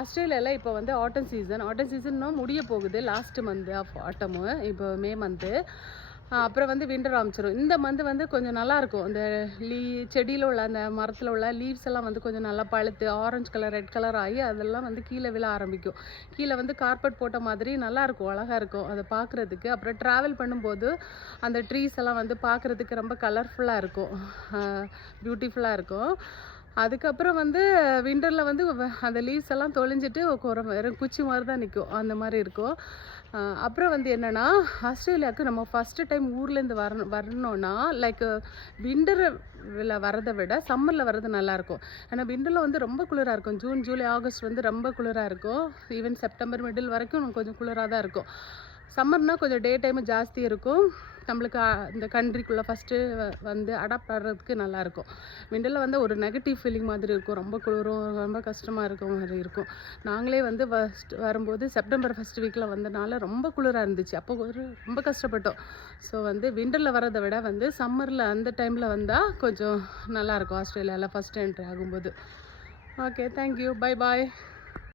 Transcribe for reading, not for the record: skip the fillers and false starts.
ஆஸ்திரேலியாவில் இப்போ வந்து ஆட்டம் சீசன்னா முடிய போகுது. லாஸ்ட் மந்த் ஆஃப் ஆட்டமு, இப்போ மே மந்த்து. அப்புறம் வந்து விண்டர் ஆரம்பிச்சிடும். இந்த மந்த் வந்து கொஞ்சம் நல்லாயிருக்கும். அந்த செடியில் உள்ள அந்த மரத்தில் உள்ள லீவ்ஸ் எல்லாம் வந்து கொஞ்சம் நல்லா பழுத்து ஆரஞ்சு கலர் ரெட் கலர் ஆகி அதெல்லாம் வந்து கீழே விழ ஆரம்பிக்கும். கீழே வந்து கார்பெட் போட்ட மாதிரி நல்லாயிருக்கும், அழகாக இருக்கும் அதை பார்க்குறதுக்கு. அப்புறம் ட்ராவல் பண்ணும்போது அந்த ட்ரீஸ் எல்லாம் வந்து பார்க்குறதுக்கு ரொம்ப கலர்ஃபுல்லாக இருக்கும், பியூட்டிஃபுல்லாக இருக்கும். அதுக்கப்புறம் வந்து விண்டரில் வந்து அந்த லீவ்ஸ் எல்லாம் தொலைஞ்சிட்டு வெறும் குச்சி மாதிரி தான் நிற்கும், அந்த மாதிரி இருக்கும். அப்புறம் வந்து என்னென்னா, ஆஸ்திரேலியாவுக்கு நம்ம ஃபஸ்ட்டு டைம் ஊர்லேருந்து வரணுன்னா லைக் விண்டரில் வரதை விட சம்மரில் வர்றது நல்லாயிருக்கும். ஏன்னா விண்டரில் வந்து ரொம்ப குளிராக இருக்கும். ஜூன் ஜூலை ஆகஸ்ட் வந்து ரொம்ப குளிராக இருக்கும். ஈவன் செப்டம்பர் மிடில் வரைக்கும் கொஞ்சம் குளிராக தான் இருக்கும். சம்மர்னால் கொஞ்சம் டே டைமு ஜாஸ்தி இருக்கும். நம்மளுக்கு இந்த கண்ட்ரிக்குள்ளே ஃபஸ்ட்டு வந்து அடாப்ட் ஆகிறதுக்கு நல்லாயிருக்கும். விண்டரில் வந்து ஒரு நெகட்டிவ் ஃபீலிங் மாதிரி இருக்கும், ரொம்ப குளிரும், ரொம்ப கஷ்டமாக இருக்க மாதிரி இருக்கும். நாங்களே வந்து வரும்போது செப்டம்பர் ஃபஸ்ட் வீக்கில் வந்தனால ரொம்ப குளிராக இருந்துச்சு. அப்போ ரொம்ப கஷ்டப்பட்டோம். ஸோ வந்து விண்டரில் வரதை விட வந்து சம்மரில் அந்த டைமில் வந்தால் கொஞ்சம் நல்லாயிருக்கும் ஆஸ்திரேலியாவில் ஃபஸ்ட் என்ட்ரி ஆகும்போது. Okay, thank you, bye bye.